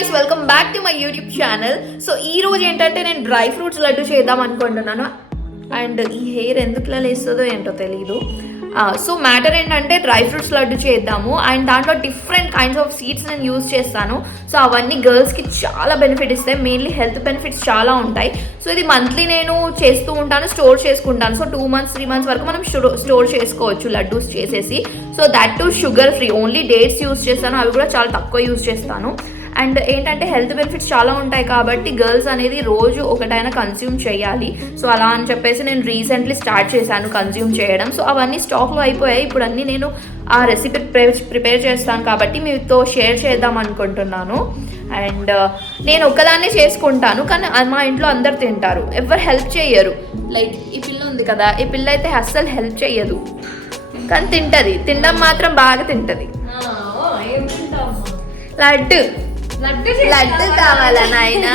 guys, welcome back to my YouTube channel. So ఈ రోజు ఏంటంటే నేను డ్రై ఫ్రూట్స్ లడ్డు చేద్దాం అనుకుంటున్నాను అండ్ ఈ హెయిర్ ఎందుకు లేస్తుందో ఏంటో తెలియదు. సో మ్యాటర్ ఏంటంటే డ్రై ఫ్రూట్స్ లడ్డు చేద్దాము అండ్ దాంట్లో డిఫరెంట్ కైండ్స్ ఆఫ్ సీడ్స్ నేను యూజ్ చేస్తాను. సో అవన్నీ గర్ల్స్కి చాలా బెనిఫిట్ ఇస్తాయి, మెయిన్లీ హెల్త్ బెనిఫిట్స్ చాలా ఉంటాయి. సో ఇది మంత్లీ నేను చేస్తూ ఉంటాను, స్టోర్ చేసుకుంటాను. సో 2 months 3 months వరకు మనం స్టోర్ చేసుకోవచ్చు లడ్డూస్ చేసేసి. So that to sugar free, only dates use చేస్తాను, అవి కూడా చాలా తక్కువ యూజ్ చేస్తాను. అండ్ ఏంటంటే హెల్త్ బెనిఫిట్స్ చాలా ఉంటాయి కాబట్టి గర్ల్స్ అనేది రోజు ఒకటైనా కన్స్యూమ్ చేయాలి. సో అలా అని చెప్పేసి నేను రీసెంట్లీ స్టార్ట్ చేశాను కన్స్యూమ్ చేయడం. సో అవన్నీ స్టాక్లో అయిపోయాయి, ఇప్పుడు అన్నీ నేను ఆ రెసిపీ ప్రిపేర్ చేస్తాను కాబట్టి మీతో షేర్ చేద్దాం అనుకుంటున్నాను. అండ్ నేను ఒక్కదాన్నే చేసుకుంటాను కానీ మా ఇంట్లో అందరు తింటారు, ఎవరు హెల్ప్ చేయరు. లైక్ ఈ పిల్ల ఉంది కదా, ఈ పిల్ల అయితే అస్సలు హెల్ప్ చేయదు కానీ తింటుంది, తినడం మాత్రం బాగా తింటుంది. లడ్డు లడ్డు కావాలా నాయనా?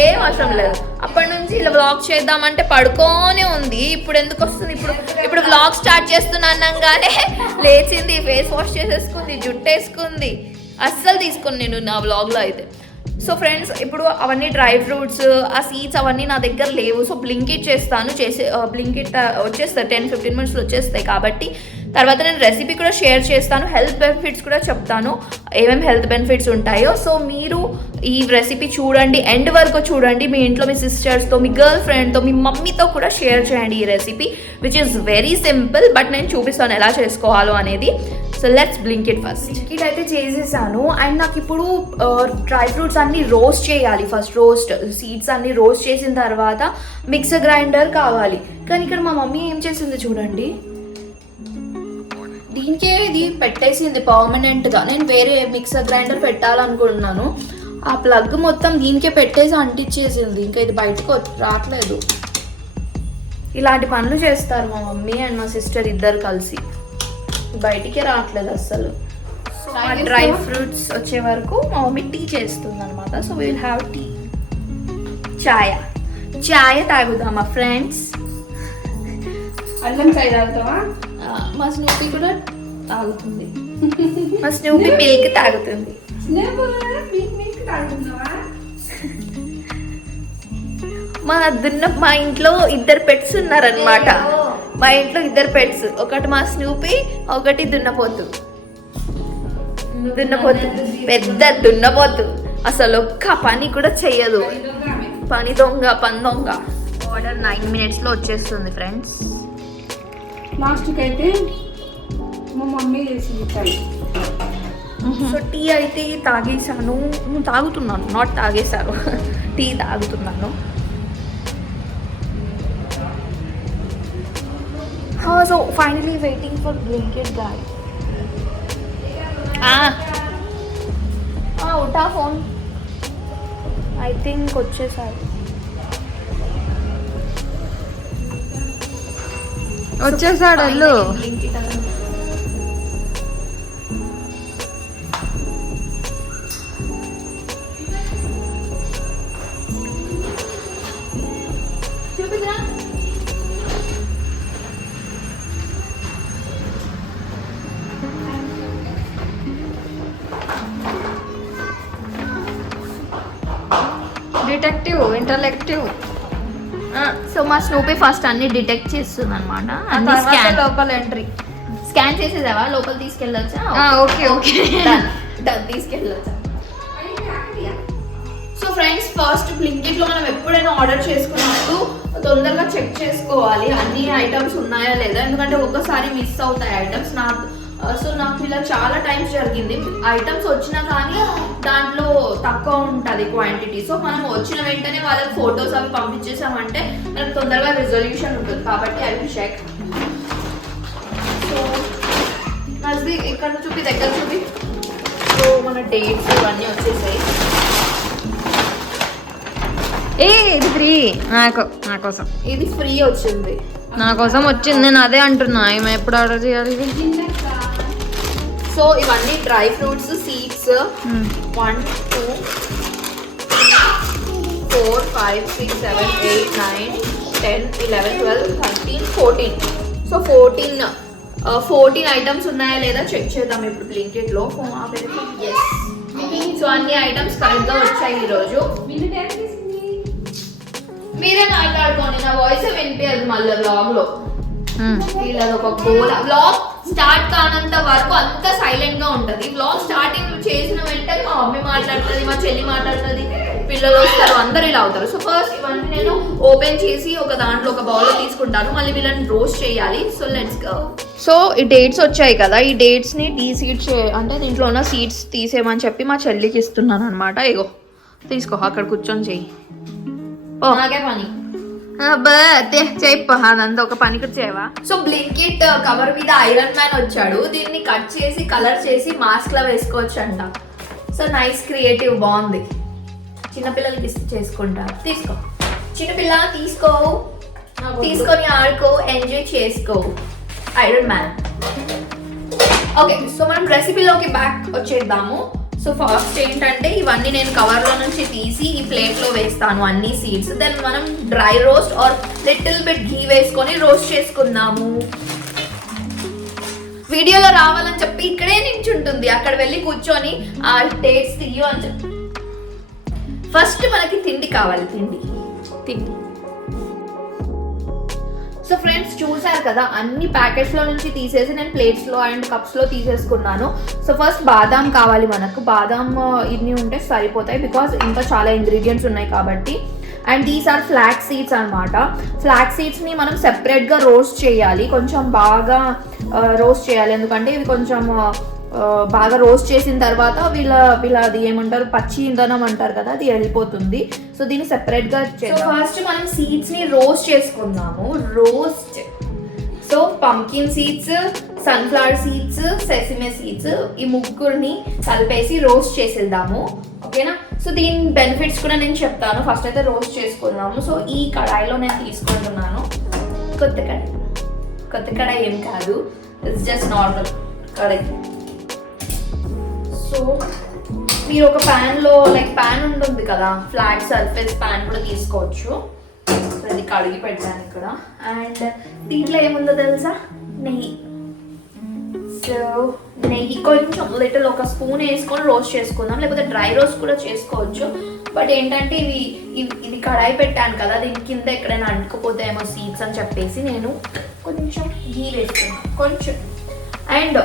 ఏం అవసరం లేదు, అప్పటి నుంచి ఇలా వ్లాగ్ చేద్దామంటే పడుకోనే ఉంది. ఇప్పుడు ఎందుకు వస్తుంది? ఇప్పుడు వ్లాగ్ స్టార్ట్ చేస్తున్నానంగానే లేచింది, ఫేస్ వాష్ చేసేసుకుంది, జుట్టు వేసుకుంది. అస్సలు తీసుకుని నేను నా వ్లాగ్లో అయితే. సో ఫ్రెండ్స్, ఇప్పుడు అవన్నీ డ్రై ఫ్రూట్స్, ఆ సీడ్స్ అవన్నీ నా దగ్గర లేవు. సో బ్లింకిట్ చేస్తాను, బ్లింకిట్ వచ్చేస్తాయి, 10-15 minutesలో వచ్చేస్తాయి. కాబట్టి తర్వాత నేను రెసిపీ కూడా షేర్ చేస్తాను, హెల్త్ బెనిఫిట్స్ కూడా చెప్తాను, ఏమేమి హెల్త్ బెనిఫిట్స్ ఉంటాయో. సో మీరు ఈ రెసిపీ చూడండి, ఎండ్ వరకు చూడండి. మీ ఇంట్లో మీ సిస్టర్స్తో, మీ గర్ల్ ఫ్రెండ్తో, మీ మమ్మీతో కూడా షేర్ చేయండి ఈ recipe, which is very simple. But నేను చూపిస్తాను ఎలా చేసుకోవాలో అనేది. So let's Blinkit first. Blinkit అయితే చేసేసాను అండ్ నాకు ఇప్పుడు డ్రై ఫ్రూట్స్ అన్నీ రోస్ట్ చేయాలి. ఫస్ట్ సీడ్స్ అన్నీ రోస్ట్ చేసిన తర్వాత మిక్సర్ గ్రైండర్ కావాలి. కానీ ఇక్కడ మా మమ్మీ ఏం చేసింది చూడండి, దీనికే ఇది పెట్టేసింది పర్మనెంట్గా. నేను వేరే మిక్సర్ గ్రైండర్ పెట్టాలనుకుంటున్నాను, ఆ ప్లగ్ మొత్తం దీనికే పెట్టేసి అంటించేసింది. ఇంకా ఇది బయటకు రావట్లేదు. ఇలాంటి పనులు చేస్తారు మా మమ్మీ అండ్ మా సిస్టర్ ఇద్దరు కలిసి, బయటికే రావట్లేదు అస్సలు. సో డ్రై ఫ్రూట్స్ వచ్చే వరకు మా మమ్మీ టీ చేస్తుంది అనమాట. So we will have tea, చాయ్ తాగుదామా ఫ్రెండ్స్? అల్లం చాయ్ తాగుతావా? మా స్నూపీ కూడా తాగుతుంది, మా స్నూపీ మిల్క్ తాగుతుంది. మా ఇంట్లో ఇద్దరు పెట్స్ ఉన్నారనమాట. మా ఇంట్లో ఇద్దరు పెట్స్, ఒకటి మా స్నూపీ, ఒకటి దున్నపోతు. పెద్ద దున్నపోతు, అసలు ఒక్క పని కూడా చెయ్యదు, పని దొంగ. ఆర్డర్ 9 minutesలో వచ్చేస్తుంది ఫ్రెండ్స్. లాస్ట్కి అయితే మా మమ్మీ చేసింది చాయ్. సో టీ అయితే తాగేసాను, తాగుతున్నాను, నాట్ తాగేశాను, టీ తాగుతున్నాను. So finally waiting for Blinkit guy. ఉఠా ఫోన్, ఐ థింక్ వచ్చేసారు. వచ్చేసాడు అల్లు. Detective, intellective. సో మా స్నూపీ ఫస్ట్ అన్ని డిటెక్ట్ చేస్తుంది అనమాట. లోపల ఎంట్రీ స్కాన్ చేసేదావా? లోపల తీసుకెళ్ళొచ్చా? ఓకే తీసుకెళ్ళొచ్చా? సో ఫ్రెండ్స్, ఫస్ట్ బ్లింకిట్లో మనం ఎప్పుడైనా ఆర్డర్ చేసుకున్నప్పుడు తొందరగా చెక్ చేసుకోవాలి అన్ని ఐటమ్స్ ఉన్నాయా లేదా, ఎందుకంటే ఒక్కసారి మిస్ అవుతాయి ఐటమ్స్. నాకు ఇలా చాలా టైమ్స్ జరిగింది, ఐటమ్స్ వచ్చినా కానీ దాంట్లో తక్కువ ఉంటుంది క్వాంటిటీ. సో మనం వచ్చిన వెంటనే వాళ్ళకి ఫొటోస్ అవి పంపించేసామంటే మనకు తొందరగా రిజల్యూషన్ ఉంటుంది. కాబట్టి ఐ విల్ చెక్. సో నది ఇక్కడ చూపి, దగ్గర చూపి. సో మన డేట్స్ ఇవన్నీ వచ్చేసాయి. ఇది ఫ్రీ నా కోసం, ఇది ఫ్రీ వచ్చింది, నా కోసం వచ్చింది. నేను అదే అంటున్నా, ఏమో ఎప్పుడు ఆర్డర్ చేయాలి? సో ఇవన్నీ dry fruits, seeds 1 2 4 5 6 7 8 9 10 11 12 13 14. So 14 items ఉన్నాయా లేదా చెక్ చేద్దాం ఇప్పుడు బ్లింకిట్లో. ఎస్, సో అన్ని ఐటమ్స్ కరెక్ట్ గా వచ్చాయి ఈ రోజు. మీరే మాట్లాడుకోండి, నా వాయిస్ వినిపించదు మళ్ళీ వ్లాగ్ లో. వీళ్ళది ఒక గోల. వ్లాగ్ స్టార్ట్ కానంత వరకు అంత సైలెంట్ గా ఉంటది. వ్లాగ్ స్టార్టింగ్ చేసిన వెంటనే మా మమ్మీ మాట్లాడుతుంది, మా చెల్లి మాట్లాడుతుంది, పిల్లలు వస్తారు, అందరు ఇలా అవుతారు. సో ఫస్ట్ ఇవన్నీ నేను ఓపెన్ చేసి ఒక దాంట్లో ఒక బౌల్ లో తీసుకుంటాను. మళ్ళీ వీళ్ళని రోస్ట్ చేయాలి. So let's go. సో ఈ డేట్స్ వచ్చాయి కదా, ఈ డేట్స్ ని డీ సీడ్స్ అంటే దీంట్లో ఉన్న సీడ్స్ తీసేయమని చెప్పి మా చెల్లికి ఇస్తున్నాను అనమాట. ఇగో తీసుకో, అక్కడ కూర్చొని చెయ్యి. ఓ నాకే పని చెప్ప అదంతా ఒక పని కూడా చేయవా. సో బ్లింకిట్ కవర్ మీద ఐరన్ మ్యాన్ వచ్చాడు. దీన్ని కట్ చేసి కలర్ చేసి మాస్క్ లా వేసుకోవచ్చు అంట. సో నైస్, క్రియేటివ్, బాగుంది. చిన్నపిల్లలకి ఇస్తే చేసుకుంటారు. తీసుకో చిన్నపిల్ల, తీసుకో, తీసుకొని ఆడుకో, ఎంజాయ్ చేసుకో. Iron man. ఓకే, సో మనం రెసిపీలోకి బ్యాక్ వచ్చేద్దాము. సో ఫస్ట్ ఏంటంటే ఇవన్నీ నేను కవర్లో నుంచి తీసి ఈ ప్లేట్లో వేస్తాను అన్ని సీడ్స్. దెన్ మనం dry roast or little bit ghee వేసుకొని రోస్ట్ చేసుకుందాము. వీడియోలో రావాలని చెప్పి ఇక్కడే నించుంటుంది, అక్కడ వెళ్ళి కూర్చొని ఆ డేట్స్ తీయు అని చెప్పి. ఫస్ట్ మనకి తిండి కావాలి, తిండి. సో ఫ్రెండ్స్ చూసారు కదా, అన్ని ప్యాకెట్స్ లో నుంచి తీసేసి నేను ప్లేట్స్ లో అండ్ కప్స్ లో తీసేసుకున్నాను. సో ఫస్ట్ బాదాం కావాలి మనకు. బాదాం ఇన్ని ఉంటే సరిపోతాయి, బికాస్ ఇంకా చాలా ఇంగ్రీడియంట్స్ ఉన్నాయి కాబట్టి. And these are flax seeds అనమాట. ఫ్లాక్స్ సీడ్స్ ని మనం సెపరేట్ గా రోస్ట్ చేయాలి, కొంచెం బాగా రోస్ట్ చేయాలి. ఎందుకంటే ఇవి కొంచెం బాగా రోస్ట్ చేసిన తర్వాత వీళ్ళ అది ఏమంటారు, పచ్చి ఇంధనం అంటారు కదా, అది వెళ్ళిపోతుంది. సో దీన్ని సెపరేట్ గా ఫస్ట్ మనం సీడ్స్ ని రోస్ట్ చేసుకుందాము. Roast. So pumpkin seeds, sunflower seeds, sesame seeds, ఈ ముగ్గురిని కలిపేసి రోస్ట్ చేసేద్దాము. ఓకేనా. సో దీని బెనిఫిట్స్ కూడా నేను చెప్తాను. ఫస్ట్ అయితే రోస్ట్ చేసుకుందాము. సో ఈ కడాయిలో నేను తీసుకుంటున్నాను. కొత్త కడాయి ఏం కాదు, it's just normal kadai. So మీరు ఒక ప్యాన్లో లైక్ ప్యాన్ ఉంటుంది కదా, ఫ్లాట్ సర్ఫేస్ ప్యాన్ కూడా తీసుకోవచ్చు. సో ఇది కడిగి పెట్టాను ఇక్కడ. అండ్ దీంట్లో ఏముందో తెలుసా, నెయ్యి. సో నెయ్యి కొంచెం లిటిల్ ఒక స్పూన్ వేసుకొని రోస్ట్ చేసుకుందాం, లేకపోతే డ్రై రోస్ట్ కూడా చేసుకోవచ్చు. బట్ ఏంటంటే ఇది కడాయి పెట్టాను కదా, దీని కింద ఎక్కడైనా అంటుకుపోతాయేమో సీడ్స్ అని చెప్పేసి నేను కొంచెం ఘీ వేస్తున్నాను, కొంచెం. అండ్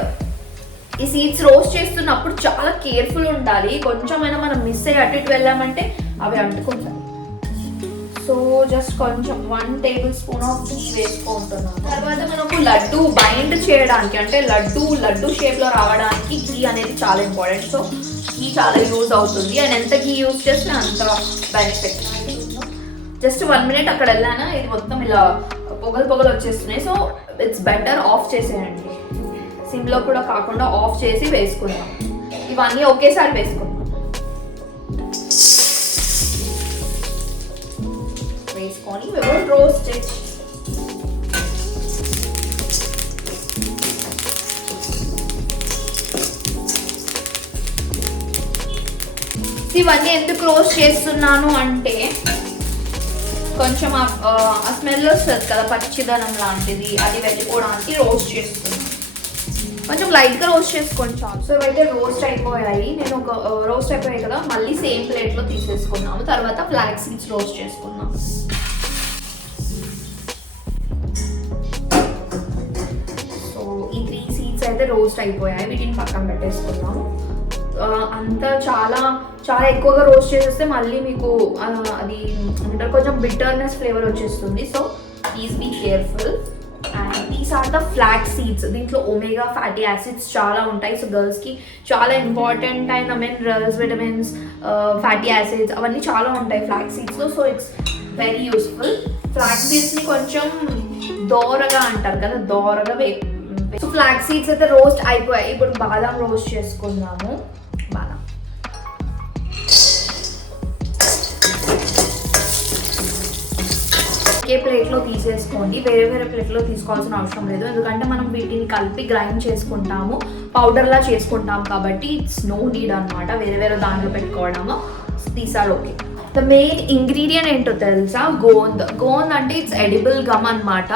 ఈ సీడ్స్ రోస్ట్ చేస్తున్నప్పుడు చాలా కేర్ఫుల్ ఉండాలి. కొంచెమైనా మనం మిస్ అయ్యి అటు ఇటు వెళ్ళామంటే అవి అంటుకుంటాయి. సో జస్ట్ కొంచెం 1 టేబుల్ స్పూన్ ఆఫ్ ఘీ వేసుకుంటున్నాం. తర్వాత మనకు లడ్డు బైండ్ చేయడానికి, అంటే లడ్డు షేప్లో రావడానికి ఘీ అనేది చాలా ఇంపార్టెంట్. సో ఘీ చాలా యూజ్ అవుతుంది. అండ్ ఎంత ఘీ యూజ్ చేస్తే అంత బెనిఫిట్. జస్ట్ 1 మినిట్ అక్కడ వెళ్ళానా, ఇది మొత్తం ఇలా పొగలు వచ్చేస్తున్నాయి. సో ఇట్స్ బెటర్ ఆఫ్ చేసేయండి. సిమ్లో కూడా కాకుండా ఆఫ్ చేసి వేసుకుందాం. ఇవన్నీ ఒకేసారి వేసుకుందాం. వేసుకొని రోస్ట్ ఇవన్నీ ఎందుకు రోస్ట్ చేస్తున్నాను అంటే కొంచెం ఆ స్మెల్ వస్తుంది కదా, పచ్చిదనం లాంటిది, అది వెళ్ళిపోవడానికి రోస్ట్ చేస్తున్నాను. కొంచెం లైట్గా రోస్ట్ చేసుకోండి చాలు. సో ఇవైతే రోస్ట్ అయిపోయాయి. నేను ఒక రోస్ట్ అయిపోయాయి కదా, మళ్ళీ సేమ్ ప్లేట్లో తీసేసుకున్నాము. తర్వాత ఫ్లాక్స్ సీడ్స్ రోస్ట్ చేసుకున్నాం. సో ఈ 3 సీడ్స్ అయితే రోస్ట్ అయిపోయాయి, వీటిని పక్కన పెట్టేసుకున్నాము. అంతా చాలా చాలా ఎక్కువగా రోస్ట్ చేసేస్తే మళ్ళీ మీకు అది అంటే కొంచెం బిటర్నెస్ ఫ్లేవర్ వచ్చేస్తుంది. So please be careful. And these are the flax seeds. దీంట్లో ఒమేగా ఫ్యాటీ యాసిడ్స్ చాలా ఉంటాయి. సో గర్ల్స్కి చాలా ఇంపార్టెంట్ అయిన మినరల్స్, విటమిన్స్, ఫ్యాటీ యాసిడ్స్ అవన్నీ చాలా ఉంటాయి ఫ్లాక్స్ సీడ్స్లో. So it's very useful. Flax సీడ్స్ని కొంచెం దోరగా అంటారు కదా, దోరగా సో ఫ్లాక్స్ సీడ్స్ అయితే రోస్ట్ అయిపోయాయి. ఇప్పుడు బాదాం రోస్ట్ చేసుకుందాము. బాదాం ఒకే ప్లేట్లో తీసేసుకోండి, వేరే ప్లేట్లో తీసుకోవాల్సిన అవసరం లేదు. ఎందుకంటే మనం వీటిని కలిపి గ్రైండ్ చేసుకుంటాము, పౌడర్లా చేసుకుంటాం కాబట్టి ఇట్స్ నో నీడ్ అనమాట వేరే దాంట్లో పెట్టుకోవడము. These are okay. The main ingredient ఏంటో తెలుసా, గోంద్ అంటే ఇట్స్ ఎడిబుల్ గమ్ అనమాట.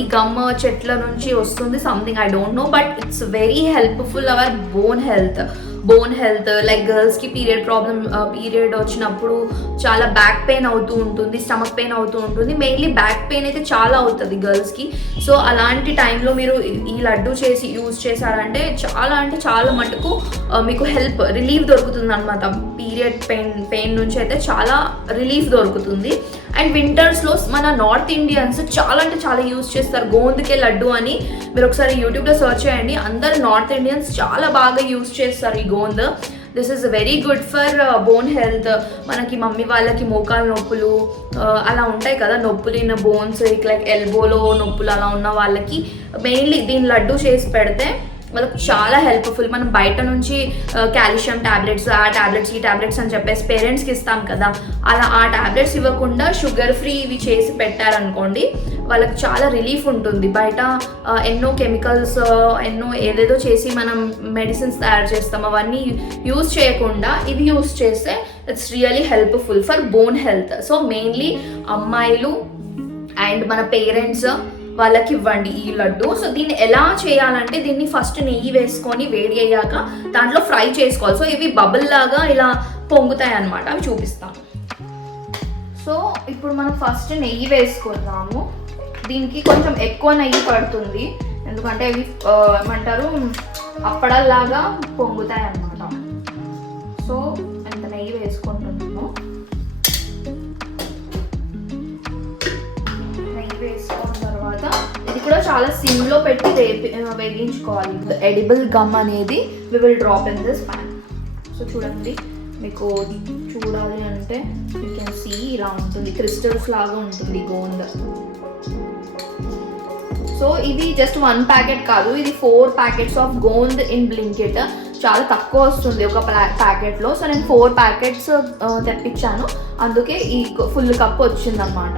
ఈ గమ్ చెట్ల నుంచి వస్తుంది, something I don't know, but it's very helpful our bone health. Bone health, like గర్ల్స్కి పీరియడ్ వచ్చినప్పుడు చాలా బ్యాక్ పెయిన్ అవుతూ ఉంటుంది, స్టమక్ పెయిన్ అవుతూ ఉంటుంది. మెయిన్లీ బ్యాక్ పెయిన్ అయితే చాలా అవుతుంది గర్ల్స్కి. సో అలాంటి టైంలో మీరు ఈ లడ్డు చేసి యూజ్ చేశారంటే చాలా మటుకు మీకు రిలీఫ్ దొరుకుతుంది అనమాట. పీరియడ్ పెయిన్ నుంచి అయితే చాలా రిలీఫ్ దొరుకుతుంది. అండ్ వింటర్స్లో మన నార్త్ ఇండియన్స్ చాలా యూజ్ చేస్తారు గోందుకే లడ్డు అని. మీరు ఒకసారి యూట్యూబ్లో సర్చ్ చేయండి, అందరు నార్త్ ఇండియన్స్ చాలా బాగా యూజ్ చేస్తారు ఈ gond. This is very good for bone health. మనకి మమ్మీ వాళ్ళకి మోకాలు నొప్పులు అలా ఉంటాయి కదా, నొప్పులు ఇన్ బోన్స్, లైక్ ఎల్బోలో నొప్పులు అలా ఉన్న వాళ్ళకి మెయిన్లీ దీని లడ్డు చేసి పెడితే వాళ్ళకి చాలా హెల్ప్ఫుల్. మనం బయట నుంచి కాల్షియం ట్యాబ్లెట్స్, ఈ ట్యాబ్లెట్స్ అని చెప్పేసి పేరెంట్స్కి ఇస్తాం కదా, అలా ఆ ట్యాబ్లెట్స్ ఇవ్వకుండా షుగర్ ఫ్రీ ఇవి చేసి పెట్టారనుకోండి, వాళ్ళకి చాలా రిలీఫ్ ఉంటుంది. బయట ఎన్నో కెమికల్స్, ఏదేదో చేసి మనం మెడిసిన్స్ తయారు చేస్తాం, అవన్నీ యూజ్ చేయకుండా ఇవి యూజ్ చేస్తే it's really helpful for bone health. So mainly అమ్మాయిలు అండ్ మన పేరెంట్స్ వాళ్ళకి ఇవ్వండి ఈ లడ్డు. సో దీన్ని ఎలా చేయాలంటే, దీన్ని ఫస్ట్ నెయ్యి వేసుకొని వేడి అయ్యాక దాంట్లో ఫ్రై చేసుకోవాలి. సో ఇవి బబుల్ లాగా ఇలా పొంగుతాయి అన్నమాట, అవి చూపిస్తాను. సో ఇప్పుడు మనం ఫస్ట్ నెయ్యి వేసుకుందాము. దీనికి కొంచెం ఎక్కువ నెయ్యి పడుతుంది, ఎందుకంటే ఇవి ఏమంటారు అప్పడల్లాగా పొంగుతాయి అన్నమాట. సో ఎంత నెయ్యి వేసుకుంటున్నాము. నెయ్యి వేసుకున్న తర్వాత ఇది కూడా చాలా సిమ్లో పెట్టి వేగించుకోవాలి. ఎడిబుల్ గమ్ అనేది we will drop in this pan. So చూడండి, మీకు చూడాలి అంటే యూ కెన్ సీ ఇలా ఉంటుంది, క్రిస్టల్స్ లాగా ఉంటుంది గోంద్. సో ఇది జస్ట్ 1 ప్యాకెట్ కాదు, ఇది 4 packets of gond in Blinkit. చాలా తక్కువ వస్తుంది ఒక ప్యాకెట్లో. సో నేను 4 ప్యాకెట్స్ తెప్పించాను, అందుకే ఈ ఫుల్ కప్ వచ్చిందన్నమాట.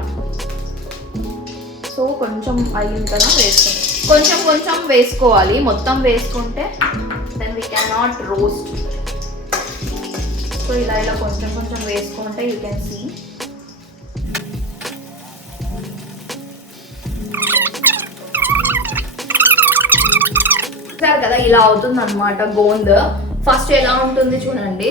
సో కొంచెం అయ్యింది కదా, కొంచెం వేసుకోవాలి. మొత్తం వేసుకుంటే then we can not roast. So ఇలా కొంచెం వేసుకుంటే యూ కెన్ సీ. సరే కదా, ఇలా అవుతుంది అనమాట గోంద్. ఫస్ట్ ఎలా ఉంటుంది చూడండి,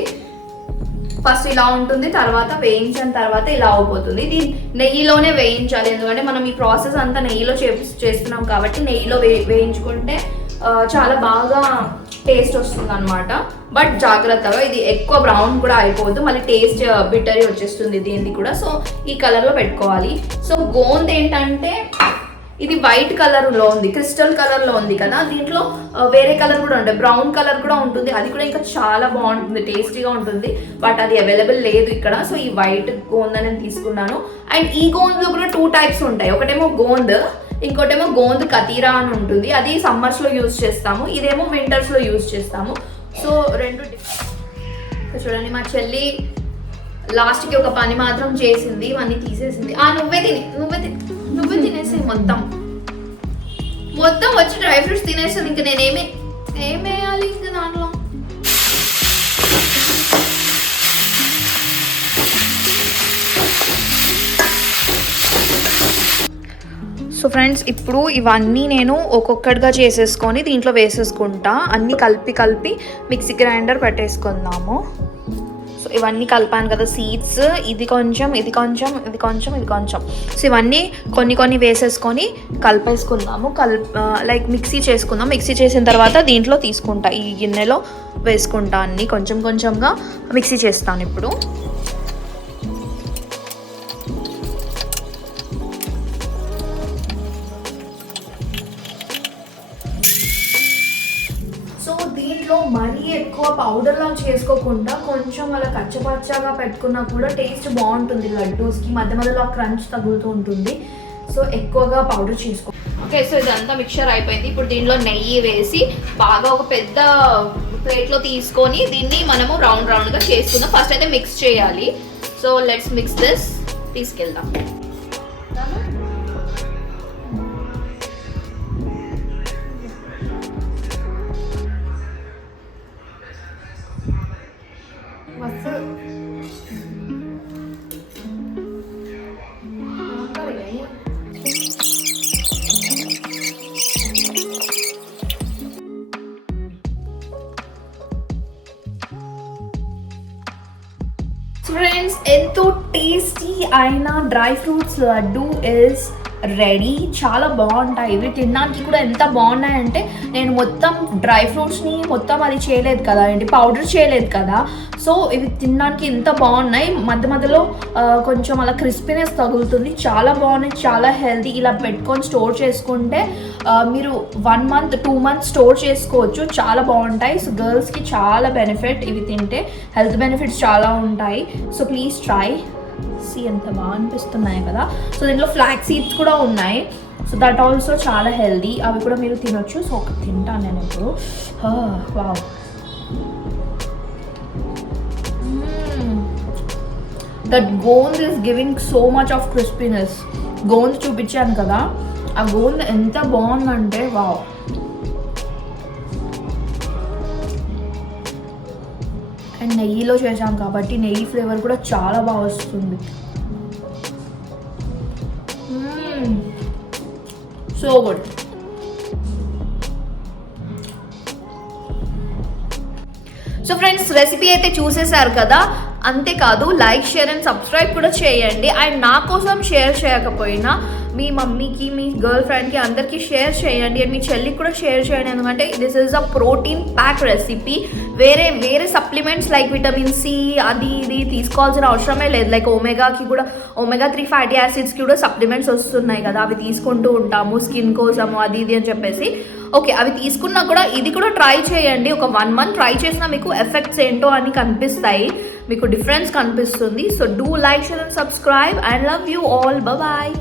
ఫస్ట్ ఇలా ఉంటుంది, తర్వాత వేయించిన తర్వాత ఇలా అయిపోతుంది. ఇది నెయ్యిలోనే వేయించాలి, ఎందుకంటే మనం ఈ ప్రాసెస్ అంతా నెయ్యిలో చేస్తున్నాం కాబట్టి నెయ్యిలో వేయించుకుంటే చాలా బాగా టేస్ట్ వస్తుంది అనమాట. బట్ జాగ్రత్తగా, ఇది ఎక్కువ బ్రౌన్ కూడా అయిపోద్దు, మళ్ళీ టేస్ట్ బిట్టరీ వచ్చేస్తుంది దీనికి కూడా. సో ఈ కలర్లో పెట్టుకోవాలి. సో గోంద్ ఏంటంటే ఇది వైట్ కలర్లో ఉంది, క్రిస్టల్ కలర్లో ఉంది కదా, దీంట్లో వేరే కలర్ కూడా ఉంటుంది, బ్రౌన్ కలర్ కూడా ఉంటుంది, అది కూడా ఇంకా చాలా బాగుంటుంది, టేస్టీగా ఉంటుంది. బట్ అది అవైలబుల్ లేదు ఇక్కడ. సో ఈ వైట్ గోంద్ నేను తీసుకున్నాను. అండ్ ఈ గోంద్లో కూడా 2 టైప్స్ ఉంటాయి, ఒకటేమో గోంద్, ఇంకోటేమో గోంద్ కతీరా అని ఉంటుంది, అది సమ్మర్స్లో యూజ్ చేస్తాము, ఇదేమో వింటర్స్లో యూజ్ చేస్తాము. సో రెండు చూడండి, మా చెల్లి లాస్ట్కి ఒక పని మాత్రం చేసింది, ఇవన్నీ తీసేసింది. నువ్వే తినేసి మొత్తం వచ్చి డ్రై ఫ్రూట్స్ తినేస్తుంది. ఇంకా నేనేమి వేయాలి ఇంకా దాంట్లో. సో ఫ్రెండ్స్, ఇప్పుడు ఇవన్నీ నేను ఒక్కొక్కటిగా చేసేసుకొని దీంట్లో వేసేసుకుంటా. అన్నీ కలిపి మిక్సీ గ్రైండర్ పెట్టేసుకుందాము. సో ఇవన్నీ కలిపాను కదా, సీడ్స్, ఇది కొంచెం. సో ఇవన్నీ కొన్ని వేసేసుకొని కలిపేసుకుందాము. లైక్ మిక్సీ చేసుకుందాం. మిక్సీ చేసిన తర్వాత దీంట్లో తీసుకుంటా, ఈ గిన్నెలో వేసుకుంటా. అన్నీ కొంచెంగా మిక్సీ చేస్తాను ఇప్పుడు. దీంట్లో మరీ ఎక్కువ పౌడర్లా చేసుకోకుండా కొంచెం అలా కచ్చపచ్చగా పెట్టుకున్నా కూడా టేస్ట్ బాగుంటుంది లడ్డూస్కి. మధ్యలో క్రంచ్ తగులుతూ ఉంటుంది. సో ఎక్కువగా పౌడర్ చేసుకో. ఓకే, సో ఇదంతా మిక్చర్ అయిపోయింది. ఇప్పుడు దీంట్లో నెయ్యి వేసి బాగా ఒక పెద్ద ప్లేట్లో తీసుకొని దీన్ని మనము రౌండ్గా చేసుకుందాం. ఫస్ట్ అయితే మిక్స్ చేయాలి. సో లెట్స్ మిక్స్ దిస్, తీసుకెళ్దాం. ఫ్రెండ్స్ ఎంతో టేస్టీ అయిన dry fruits laddu is ready. చాలా బాగుంటాయి ఇవి, తినడానికి కూడా ఎంత బాగున్నాయంటే నేను మొత్తం డ్రై ఫ్రూట్స్ని మొత్తం అది చేయలేదు కదా, ఏంటి పౌడర్ చేయలేదు కదా, సో ఇవి తినడానికి ఎంత బాగున్నాయి. మధ్య మధ్యలో కొంచెం అలా క్రిస్పీనెస్ తగులుతుంది, చాలా బాగున్నాయి, చాలా హెల్తీ. ఇలా పెట్టుకొని స్టోర్ చేసుకుంటే మీరు 1 month 2 months స్టోర్ చేసుకోవచ్చు, చాలా బాగుంటాయి. సో గర్ల్స్కి చాలా బెనిఫిట్ ఇవి తింటే, హెల్త్ బెనిఫిట్స్ చాలా ఉంటాయి. So please try. ఎంత బాగా అనిపిస్తున్నాయి కదా. సో దీంట్లో ఫ్లాక్ సీడ్స్ కూడా ఉన్నాయి, సో దట్ ఆల్సో చాలా హెల్దీ, అవి కూడా మీరు తినొచ్చు. సో ఒకటి తింటాను నేను ఇప్పుడు. Wow, that gond is giving so much of crispiness. Gond చూపించాను కదా, ఆ గోంద్ ఎంత బాగుందంటే వావ్. అండ్ నెయ్యిలో చేసాం కాబట్టి నెయ్యి ఫ్లేవర్ కూడా చాలా బాగా వస్తుంది. So good. So friends, recipe అయితే చూసేశారు కదా. అంతేకాదు లైక్, షేర్ అండ్ సబ్స్క్రైబ్ కూడా చేయండి. అండ్ నా కోసం షేర్ చేయకపోయినా మీ మమ్మీకి, మీ గర్ల్ ఫ్రెండ్కి అందరికీ షేర్ చేయండి. అండ్ మీ చెల్లికి కూడా షేర్ చేయండి, ఎందుకంటే this is a protein pack recipe. వేరే సప్లిమెంట్స్ లైక్ విటమిన్ సి అది ఇది తీసుకోవాల్సిన అవసరమే లేదు. లైక్ ఒమేగాకి కూడా, omega-3 ఫ్యాటీ యాసిడ్స్కి కూడా సప్లిమెంట్స్ వస్తున్నాయి కదా, అవి తీసుకుంటూ ఉంటాము స్కిన్ కోసము అది ఇది అని చెప్పేసి. ఓకే, అవి తీసుకున్నా కూడా ఇది కూడా ట్రై చేయండి. ఒక 1 month ట్రై చేసినా మీకు ఎఫెక్ట్స్ ఏంటో అని కనిపిస్తాయి, మీకు డిఫరెన్స్ కనిపిస్తుంది. So do like, share and subscribe. I love you all. Bye.